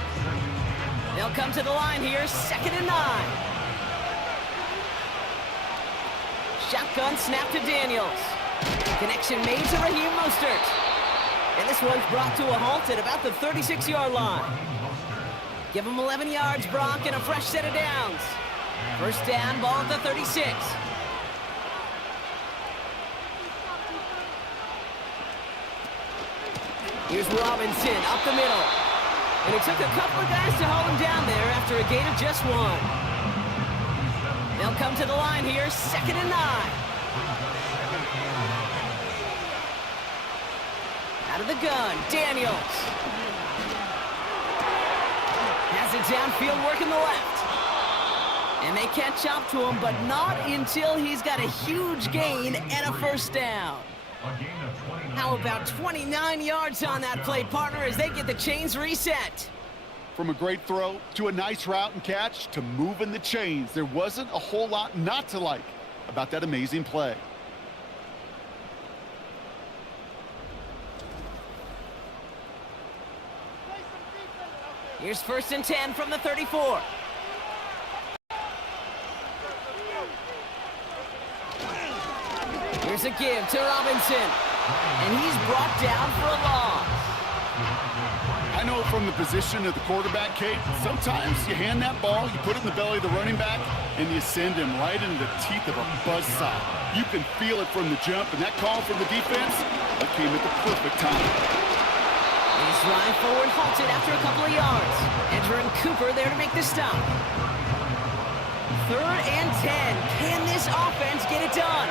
They'll come to the line here, 2nd and 9. Shotgun snap to Daniels. Connection made to Raheem Mostert. And this one's brought to a halt at about the 36-yard line. Give him 11 yards, Brock, and a fresh set of downs. 1st down, ball at the 36. Here's Robinson up the middle. And it took a couple of guys to hold him down there after a gain of just 1. They'll come to the line here, 2nd and 9. Out of the gun, Daniels. Has it downfield, working the left. And they catch up to him, but not until he's got a huge gain and a 1st down. How about 29 yards on that play, partner, as they get the chains reset? From a great throw to a nice route and catch to moving the chains, there wasn't a whole lot not to like about that amazing play. Here's 1st and 10 from the 34. Here's a give to Robinson. And he's brought down for a loss. I know from the position of the quarterback, Kate, sometimes you hand that ball, you put it in the belly of the running back, and you send him right into the teeth of a buzzsaw. You can feel it from the jump, and that call from the defense, that came at the perfect time. He's running forward, halted after a couple of yards. Entering Cooper there to make the stop. 3rd and 10. Can this offense get it done?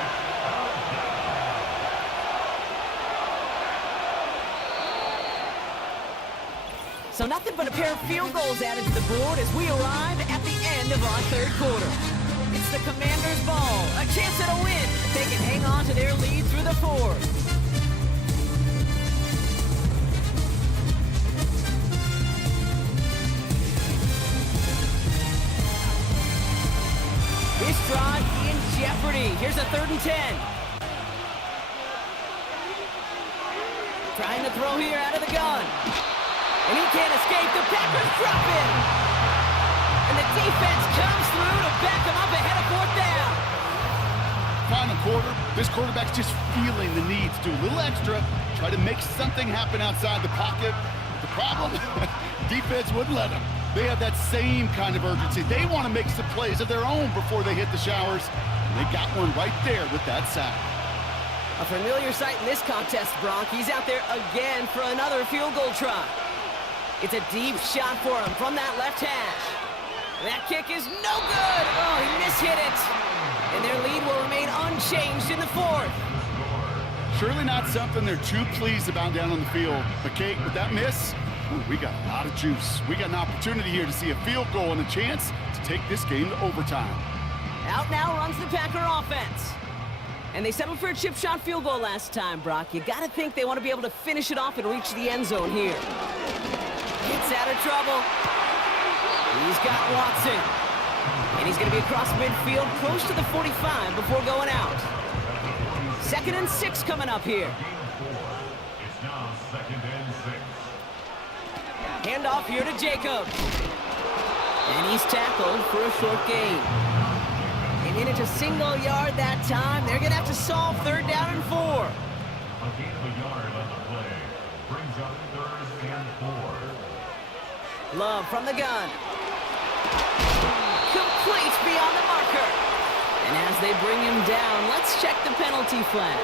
So nothing but a pair of field goals added to the board as we arrive at the end of our 3rd quarter. It's the Commanders' ball, a chance at a win. They can hang on to their lead through the 4th. This drive in jeopardy. Here's a 3rd and 10. Trying to throw here out of the gun. And he can't escape. The Packers drop him. And the defense comes through to back him up ahead of 4th down. Final quarter, this quarterback's just feeling the need to do a little extra, try to make something happen outside the pocket. The problem, defense wouldn't let him. They have that same kind of urgency. They want to make some plays of their own before they hit the showers. And they got one right there with that sack. A familiar sight in this contest, Brock. He's out there again for another field goal try. It's a deep shot for him from that left hash. That kick is no good. Oh, he mishit it. And their lead will remain unchanged in the 4th. Surely not something they're too pleased about down on the field. But Kate, with that miss, ooh, we got a lot of juice. We got an opportunity here to see a field goal and a chance to take this game to overtime. Out now runs the Packer offense. And they settled for a chip shot field goal last time, Brock. You got to think they want to be able to finish it off and reach the end zone here. Gets out of trouble. He's got Watson. And he's going to be across midfield, close to the 45 before going out. 2nd and 6 coming up here. It's now 2nd and 6. Handoff here to Jacob. And he's tackled for a short gain. They made it to single yard that time. They're going to have to solve 3rd down and 4. A gain of a yard on the play. Brings up 3rd and 4. Love from the gun. Complete beyond the marker. And as they bring him down, let's check the penalty flag.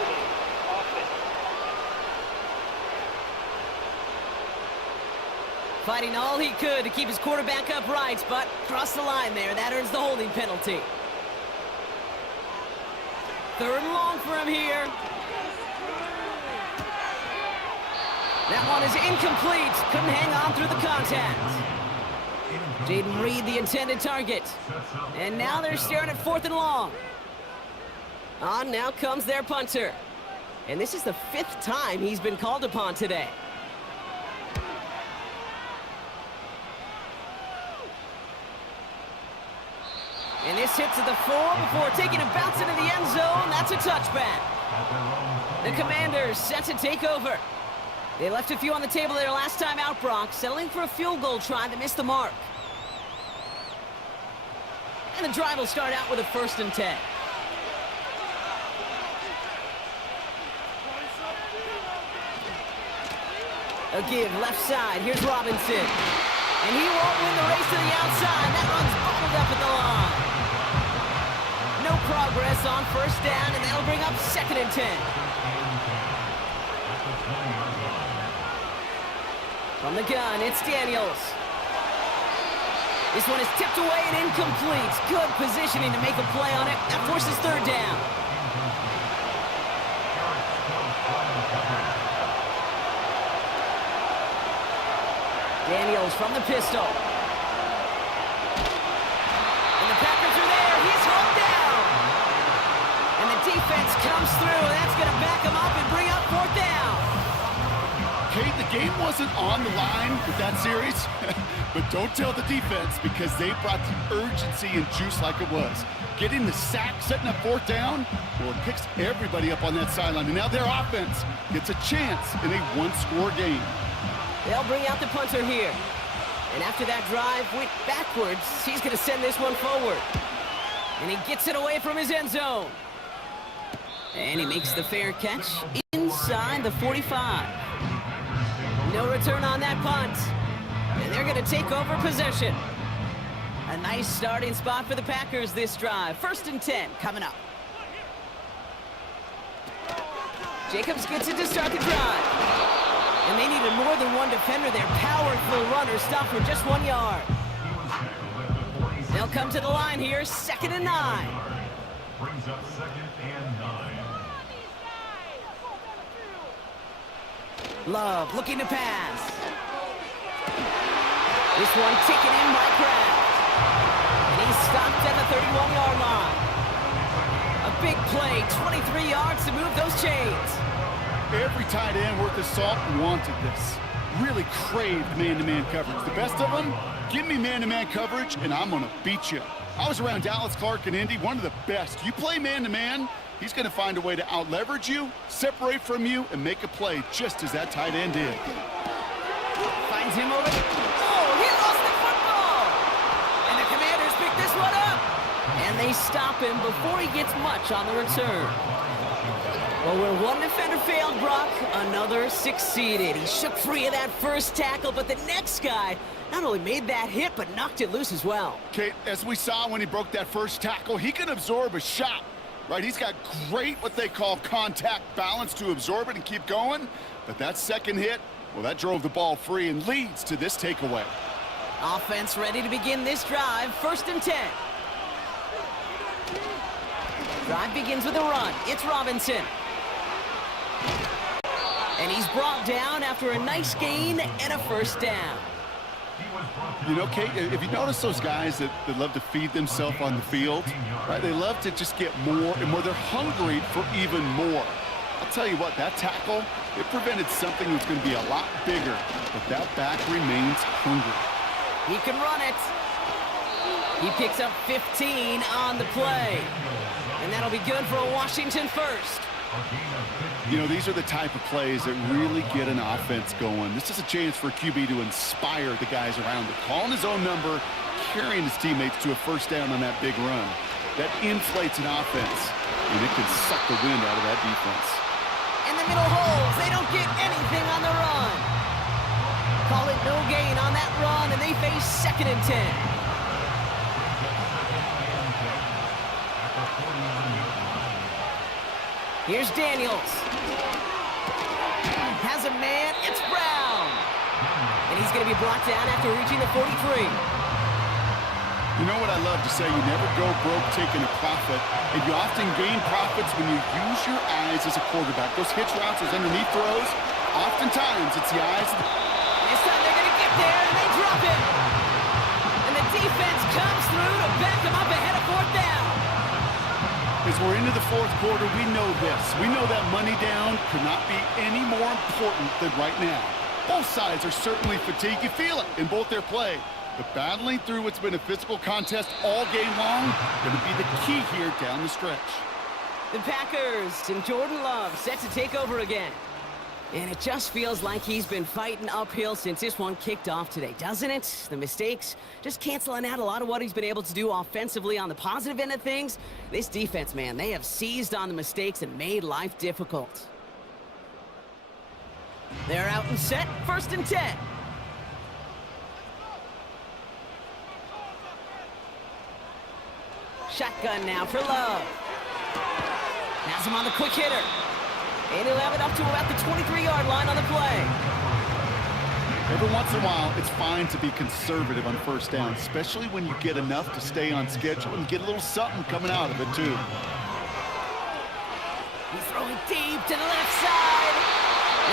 Fighting all he could to keep his quarterback upright, but crossed the line there. That earns the holding penalty. 3rd and long for him here. That one is incomplete. Couldn't hang on through the contact. Jaden Reed, the intended target. And now they're staring at 4th and long. On now comes their punter. And this is the 5th time he's been called upon today. And this hits at the 4 before taking a bounce into the end zone. That's a touchback. The Commanders set to take over. They left a few on the table there last time out, Brock, settling for a field goal try that missed the mark. And the drive will start out with a 1st and 10. A give left side. Here's Robinson. And he won't win the race to the outside. That one's bottled up at the line. No progress on 1st down, and that'll bring up 2nd and 10. From the gun, it's Daniels. This one is tipped away and incomplete. Good positioning to make a play on it. That forces 3rd down. Daniels from the pistol. And the Packers are there. He's home down. And the defense comes through. That's going to back him up and bring up 4th down. Kate, the game wasn't on the line with that series, but don't tell the defense because they brought the urgency and juice like it was. Getting the sack, setting up 4th down, well, it picks everybody up on that sideline. And now their offense gets a chance in a 1-score game. They'll bring out the punter here. And after that drive went backwards, he's going to send this one forward. And he gets it away from his end zone. And he makes the fair catch inside the 45. No return on that punt. And they're going to take over possession. A nice starting spot for the Packers this drive. 1st and 10 coming up. Jacobs gets it to start the drive. And they needed more than one defender. Their powerful runner stopped for just 1 yard. They'll come to the line here, 2nd and 9. Brings up 2nd and 9. Love looking to pass. This one taken in by Kraft. And he's stopped at the 31-yard line. A big play, 23 yards to move those chains. Every tight end worth his salt wanted this. Really craved man-to-man coverage. The best of them, give me man-to-man coverage, and I'm going to beat you. I was around Dallas Clark and Indy, one of the best. You play man-to-man, he's going to find a way to out-leverage you, separate from you, and make a play just as that tight end did. Finds him over. Oh, he lost the football! And the Commanders pick this one up. And they stop him before he gets much on the return. Well, where one defender failed, Brock, another succeeded. He shook free of that first tackle, but the next guy not only made that hit, but knocked it loose as well. Kate, as we saw when he broke that first tackle, he can absorb a shot, right? He's got great, what they call contact balance to absorb it and keep going. But that second hit, well, that drove the ball free and leads to this takeaway. Offense ready to begin this drive, 1st and 10. Drive begins with a run. It's Robinson. And he's brought down after a nice gain and a 1st down. You know, Kate, if you notice those guys that love to feed themselves on the field, right? They love to just get more and more. They're hungry for even more. I'll tell you what, that tackle, it prevented something that's going to be a lot bigger, but that back remains hungry. He can run it. He picks up 15 on the play. And that'll be good for a Washington first. You know, these are the type of plays that really get an offense going. This is a chance for a QB to inspire the guys around him. Calling his own number, carrying his teammates to a first down on that big run. That inflates an offense, and it can suck the wind out of that defense. In the middle holes, they don't get anything on the run. Call it no gain on that run, and they face 2nd and 10. Here's Daniels. Has a man, it's Brown. And he's going to be brought down after reaching the 43. You know what I love to say? You never go broke taking a profit, and you often gain profits when you use your eyes as a quarterback. Those hitch routes, those underneath throws, oftentimes it's the eyes. This time they're going to get there, and they drop it. And the defense comes through to back them up ahead of 4th down. As we're into the 4th quarter, we know this. We know that money down could not be any more important than right now. Both sides are certainly fatigued. You feel it in both their play. But battling through what's been a physical contest all game long, going to be the key here down the stretch. The Packers and Jordan Love set to take over again. And it just feels like he's been fighting uphill since this one kicked off today, doesn't it? The mistakes just canceling out a lot of what he's been able to do offensively on the positive end of things. This defense, man, they have seized on the mistakes and made life difficult. They're out and set, 1st and 10. Shotgun now for Love. Has him on the quick hitter. And he'll have it up to about the 23-yard line on the play. Every once in a while, it's fine to be conservative on 1st down, especially when you get enough to stay on schedule and get a little something coming out of it, too. He's throwing deep to the left side.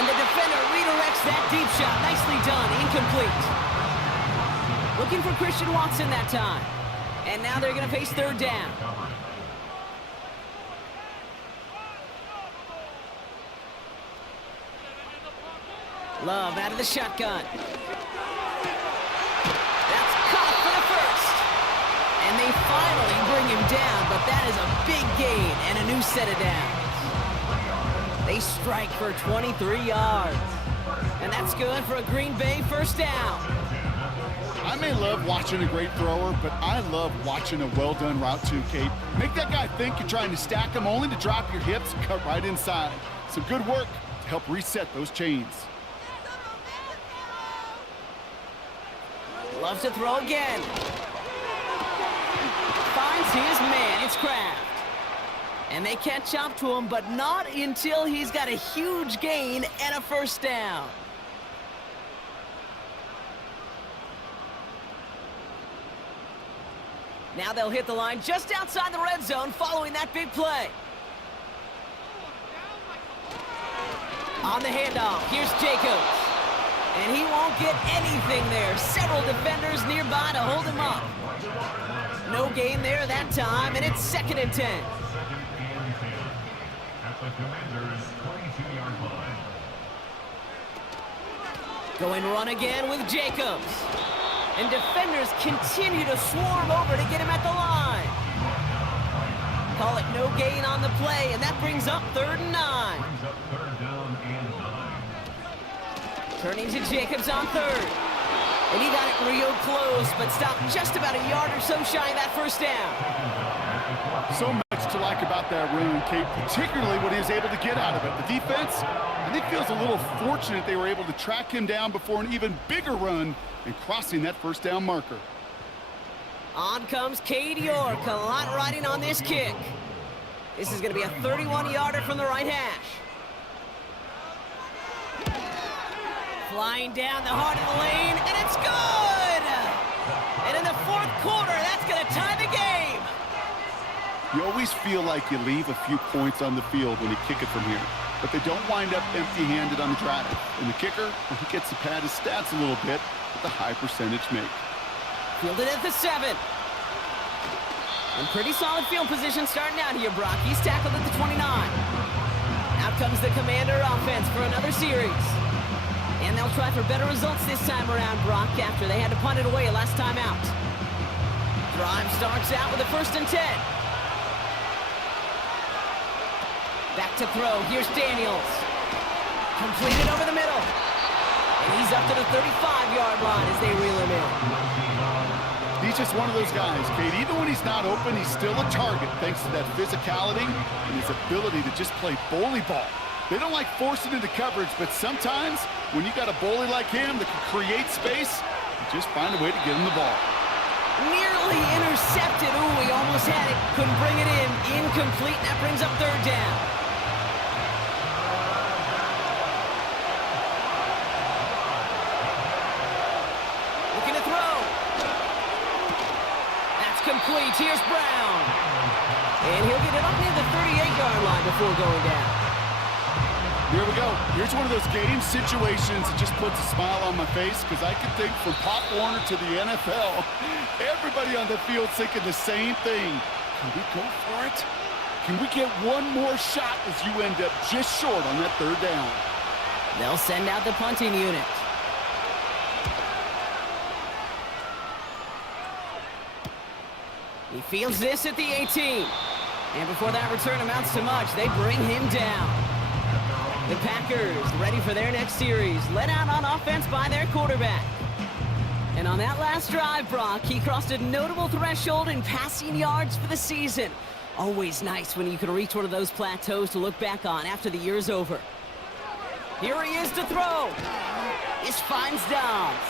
And the defender redirects that deep shot. Nicely done. Incomplete. Looking for Christian Watson that time. And now they're going to face 3rd down. Love out of the shotgun. That's caught for the first. And they finally bring him down, but that is a big gain and a new set of downs. They strike for 23 yards. And that's good for a Green Bay 1st down. I may love watching a great thrower, but I love watching a well-done route too, Kate. Make that guy think you're trying to stack him only to drop your hips and cut right inside. Some good work to help reset those chains. Loves to throw again. Finds his man. It's Kraft. And they catch up to him, but not until he's got a huge gain and a 1st down. Now they'll hit the line just outside the red zone following that big play. On the handoff, here's Jacobs. And he won't get anything there. Several defenders nearby to hold him up. No gain there that time, and it's 2nd and 10. At the Commanders' 22-yard line. Going run again with Jacobs. And defenders continue to swarm over to get him at the line. Call it no gain on the play, and that brings up 3rd and 9. Brings up 3rd down and 9. Turning to Jacobs on 3rd. And he got it real close, but stopped just about a yard or so shy of that 1st down. So much to like about that run, Kate, particularly what he was able to get out of it. The defense, I think, feels a little fortunate they were able to track him down before an even bigger run and crossing that 1st down marker. On comes Cade York, a lot riding on this kick. This is going to be a 31-yarder from the right hash. Flying down the heart of the lane, and it's good! And in the 4th quarter, that's going to tie the game. You always feel like you leave a few points on the field when you kick it from here. but they don't wind up empty-handed on the drive. And the kicker, well, he gets to pad his stats a little bit with a high percentage make. Fielded at the 7. And pretty solid field position starting out here, Brock. He's tackled at the 29. Out comes the Commander offense for another series. And they'll try for better results this time around, Brock, after they had to punt it away last time out. Drive starts out with a 1st and 10. Back to throw. Here's Daniels. Completed over the middle. And he's up to the 35-yard line as they reel him in. He's just one of those guys, Kate. Even when he's not open, he's still a target thanks to that physicality and his ability to just play bully ball. They don't like forcing into coverage, but sometimes when you got a bully like him that can create space, you just find a way to get him the ball. Nearly intercepted. Ooh, he almost had it. Couldn't bring it in. Incomplete. That brings up 3rd down. Looking to throw. That's complete. Here's Brown. And he'll get it up near the 38-yard line before going down. Here we go. Here's one of those game situations that just puts a smile on my face because I can think from Pop Warner to the NFL, everybody on the field thinking the same thing. Can we go for it? Can we get one more shot as you end up just short on that 3rd down? They'll send out the punting unit. He fields this at the 18. And before that return amounts to much, they bring him down. The Packers ready for their next series, led out on offense by their quarterback. And on that last drive, Brock, he crossed a notable threshold in passing yards for the season. Always nice when you can reach one of those plateaus to look back on after the year's over. Here he is to throw. This finds Downs.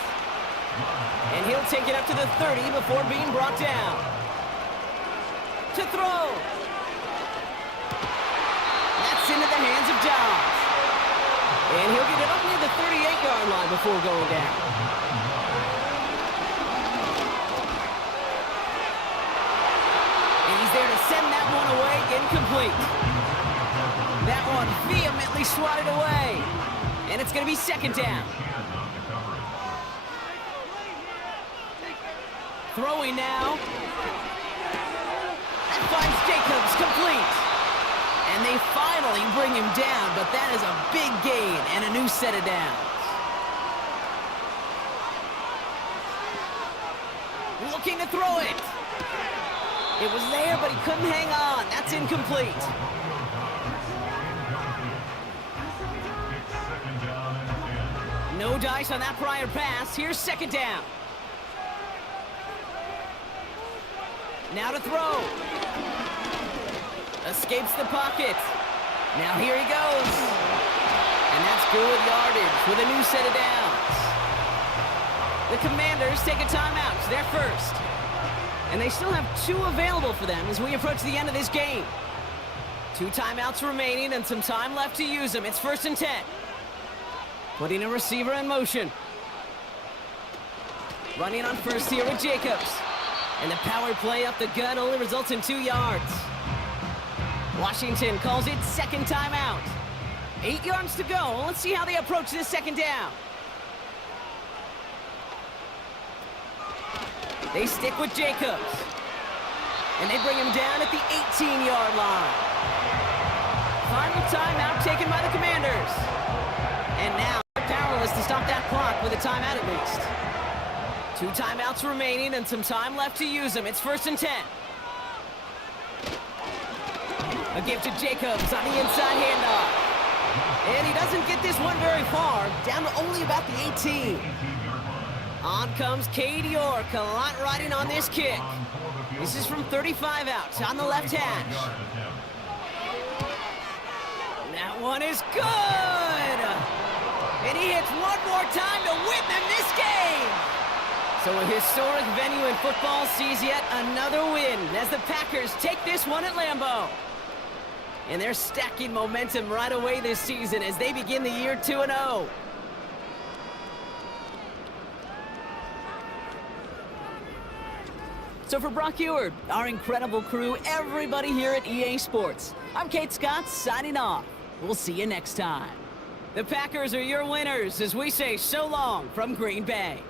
And he'll take it up to the 30 before being brought down. To throw. That's into the hands of Downs. And he'll get it up near the 38-yard line before going down. And he's there to send that one away, incomplete. That one vehemently swatted away. And it's going to be 2nd down. Throwing now. That finds Jacobs, complete. And they finally bring him down, but that is a big gain and a new set of downs. Looking to throw it. It was there, but he couldn't hang on. That's incomplete. No dice on that prior pass. Here's 2nd down. Now to throw. Escapes the pocket. Now here he goes. And that's good yardage with a new set of downs. The Commanders take a timeout. It's their first. And they still have 2 available for them as we approach the end of this game. 2 timeouts remaining and some time left to use them. It's 1st and 10. Putting a receiver in motion. Running on first here with Jacobs. And the power play up the gut only results in 2 yards. Washington calls it 2nd timeout. 8 yards to go. Let's see how they approach this 2nd down. They stick with Jacobs. And they bring him down at the 18-yard line. Final timeout taken by the Commanders. And now they're powerless to stop that clock with a timeout at least. 2 timeouts remaining and some time left to use them. It's 1st and 10. A give to Jacobs on the inside handoff. And he doesn't get this one very far, down to only about the 18. On comes Cade York, a lot riding on this kick. This is from 35 out on the left hash. That one is good! And he hits one more time to win them this game! So a historic venue in football sees yet another win as the Packers take this one at Lambeau. And they're stacking momentum right away this season as they begin the year 2-0. So for Brock Eward, our incredible crew, everybody here at EA Sports, I'm Kate Scott signing off. We'll see you next time. The Packers are your winners as we say so long from Green Bay.